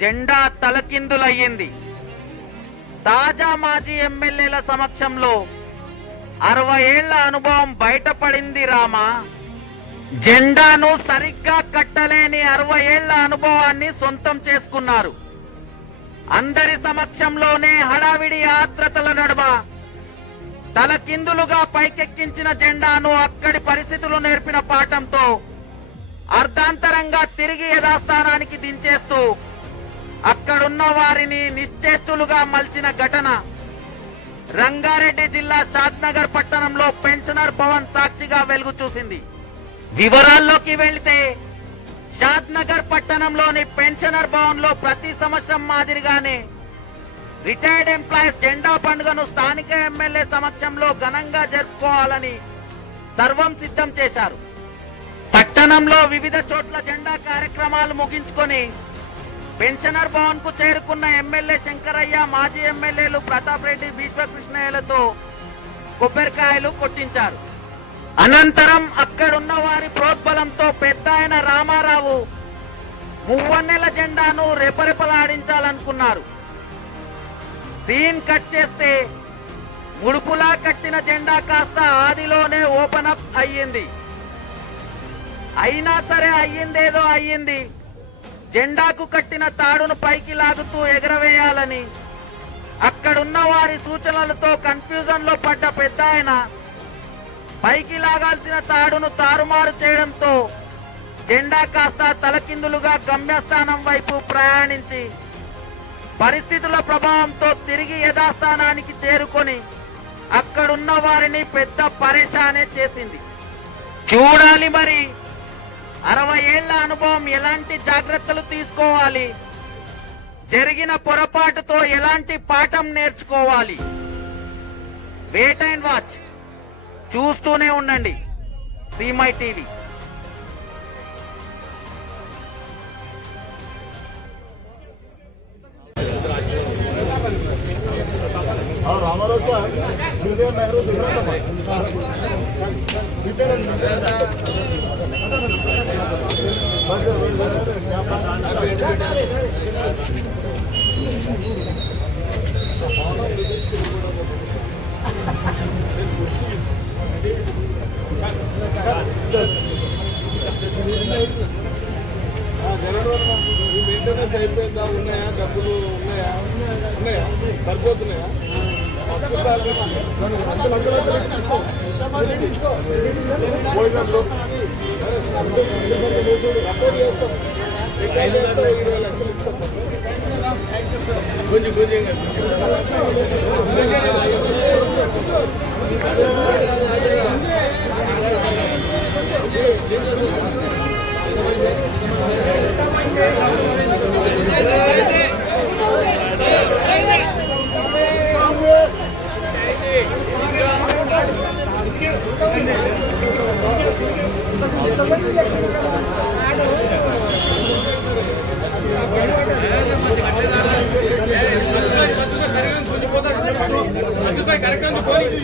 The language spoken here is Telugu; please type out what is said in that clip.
జెండా తలకిందులయ్యింది. తాజా మాజీ ఎమ్మెల్యేల సమక్షంలో అరవై ఏళ్ళ అనుభవం బయటపడింది రామా. జెండాను సరిగ్గా కట్టలేని అరవై ఏళ్ళ అనుభవాన్ని సొంతం చేసుకున్నారు. అందరి సమక్షంలోనే హడావిడి ఆత్రతల నడుమ తలకిందులుగా పైకెక్కించిన జెండాను అక్కడి పరిస్థితులు నేర్పిన పాఠంతో అర్ధాంతరంగా తిరిగి యథాస్థానానికి దించేస్తూ అక్కడున్న వారిని నిశ్చేష్టులుగా మలిచిన ఘటన. రంగారెడ్డి జిల్లా షాద్నగర్ పట్టణంలో పెన్షనర్ భవన్ సాక్షిగా వెలుగు చూసింది. వివరాల్లోకి వెళితే షాద్నగర్ పట్టణంలోని పెన్షనర్ భవన్లో ప్రతి సంవత్సరం మాదిరిగానే రిటైర్డ్ ఎంప్లాయీస్ జెండా పండుగను స్థానిక ఎమ్మెల్యే సమక్షంలో ఘనంగా జరుపుకోవాలని సర్వం సిద్ధం చేశారు. పట్టణంలో వివిధ చోట్ల జెండా కార్యక్రమాలు ముగించుకొని పెన్షనర్ భవన్కు చేరుకున్న ఎమ్మెల్యే శంకరయ్య మాజీ ఎమ్మెల్యేలు ప్రతాప్ రెడ్డి విశ్వకృష్ణయ్యలతో కొబ్బరికాయలు కొట్టించారు. అనంతరం అక్కడున్న వారి ప్రోద్బలంతో పెద్ద ఆయన రామారావు మువ్వన్నెల జెండాను రెపరెపలాడించాలనుకున్నారు. సీన్ కట్ చేస్తే ముడుపులా కట్టిన జెండా కాస్త ఆదిలోనే ఓపెన్ అప్ అయ్యింది. అయినా సరే అయ్యిందేదో అయ్యింది. జెండాకు కట్టిన తాడును పైకి లాగుతూ ఎగరవేయాలని. అక్కడున్న వారి సూచనలతో కన్ఫ్యూజన్లో పడ్డ పెద్ద ఆయన పైకి లాగాల్సిన తాడును తారుమారు చేయడంతో జెండా కాస్త తలకిందులుగా గమ్యస్థానం వైపు ప్రయాణించి పరిస్థితుల ప్రభావంతో తిరిగి యథాస్థానానికి చేరుకొని అక్కడున్న వారిని పెద్ద పరేషానే చేసింది. చూడాలి మరి అరవై ఏళ్ళ అనుభవం ఎలాంటి జాగ్రత్తలు తీసుకోవాలి? జరిగిన పొరపాటుతో ఎలాంటి పాఠం నేర్చుకోవాలి? వేట్ అండ్ వాచ్ చూస్తూనే ఉండండి. సీమై టీవీ రామారావు సార్ మెయింటెనెన్స్ అయిపోయిందా ఉన్నాయా డబ్బులు ఉన్నాయా ఉన్నాయా సరిపోతున్నాయా తీసుకో. చేస్తాం రికార్డ్ చేస్తాం ఇరవై లక్షలు ఇస్తాం కొంచెం కొంచెం కరెక్ట్ ఎందుకంటే